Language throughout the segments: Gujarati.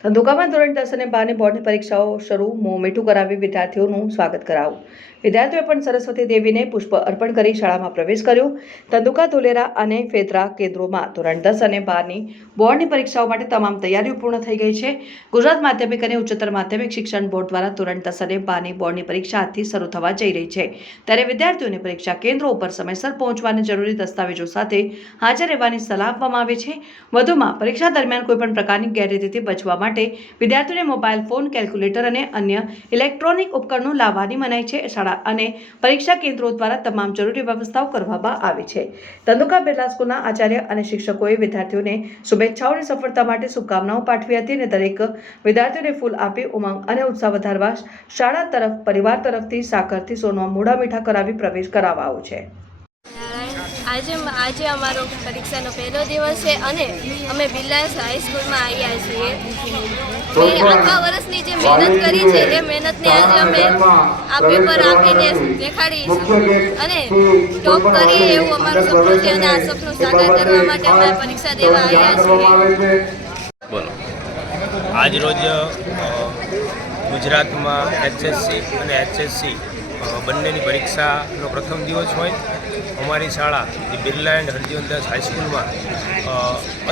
ધંધુકામાં ધોરણ દસ અને બારની બોર્ડની પરીક્ષાઓ શરૂ મોં મીઠું કરાવી વિદ્યાર્થીઓનું સ્વાગત કરાવું. વિદ્યાર્થીઓએ પણ સરસ્વતી દેવીને પુષ્પ અર્પણ કરી શાળામાં પ્રવેશ કર્યો. તંદુકા, ધોલેરા અને ફેદરા કેન્દ્રોમાં ધોરણ દસ અને બારની બોર્ડની પરીક્ષાઓ માટે તમામ તૈયારીઓ પૂર્ણ થઈ ગઈ છે. ગુજરાત માધ્યમિક અને ઉચ્ચતર માધ્યમિક શિક્ષણ બોર્ડ દ્વારા ધોરણ દસ અને બારની બોર્ડની પરીક્ષા આજથી શરૂ થવા જઈ રહી છે. ત્યારે વિદ્યાર્થીઓને પરીક્ષા કેન્દ્રો ઉપર સમયસર પહોંચવાની જરૂરી દસ્તાવેજો સાથે હાજર રહેવાની સલાહ આપવામાં આવે છે. વધુમાં, પરીક્ષા દરમિયાન કોઈપણ પ્રકારની ગેરરીતિથી બચવા માટે વિદ્યાર્થીઓને મોબાઈલ ફોન, કેલ્ક્યુલેટર અને અન્ય ઇલેક્ટ્રોનિક ઉપકરણો લાવવાની મનાઈ છે. શાળા અને પરીક્ષા કેન્દ્રો દ્વારા તમામ જરૂરી વ્યવસ્થાઓ કરવામાં આવી છે. ધંધુકા બિરલા સ્કૂલના આચાર્ય અને શિક્ષકોએ વિદ્યાર્થીઓને શુભેચ્છાઓની સફળતા માટે શુભકામનાઓ પાઠવી હતી અને દરેક વિદ્યાર્થીઓને ફૂલ આપી ઉમંગ અને ઉત્સાહ વધારવા શાળા તરફ પરિવાર તરફથી સાકરથી સોનો મોઢા મીઠા કરાવી પ્રવેશ કરાવાયો છે. આજે આજે અમારો પરીક્ષાનો પહેલો દિવસ છે અને અમે બિરલા હાઈસ્કૂલમાં આવ્યા છીએ. મેં આખા વર્ષની મહેનત કરી છે એ મહેનતને આજે અમે આ પેપર આપીને દેખાડીશું અને ટોપ કરીએ એવું અમારું સપનું છે અને આ સપનું સાકાર કરવા માટે અમે પરીક્ષા દેવા આવ્યા છીએ. બોલો. આજ રોજ ગુજરાતમાં એચએસસી અને એચએસસી બંનેની પરીક્ષાનો પ્રથમ દિવસ હોય. અમારી શાળા, જે બિરલા એન્ડ હરજીવનદાસ હાઈસ્કૂલમાં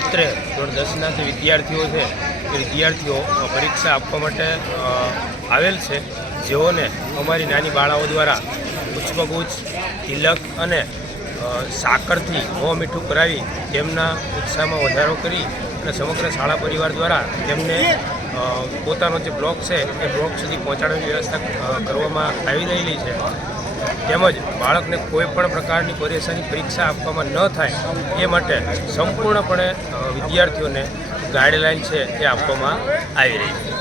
અત્રે ધોરણ દસના જે વિદ્યાર્થીઓ છે, એ વિદ્યાર્થીઓ પરીક્ષા આપવા માટે આવેલ છે. જેઓને અમારી નાની બાળાઓ દ્વારા પુષ્પગુચ્છ તિલક અને સાકરથી મોં મીઠું કરાવી તેમના ઉત્સાહમાં વધારો કરી અને સમગ્ર શાળા પરિવાર દ્વારા તેમને પોતાનો જે બ્લોક છે, એ બ્લોક સુધી પહોંચાડવાની વ્યવસ્થા કરવામાં આવી રહેલી છે. તેમજ બાળકને કોઈ પણ પ્રકારની પરેશાની પરીક્ષા આપવામાં ન થાય, એ માટે સંપૂર્ણપણે વિદ્યાર્થીઓને ગાઈડલાઈન છે, એ આપવામાં આવી રહી છે.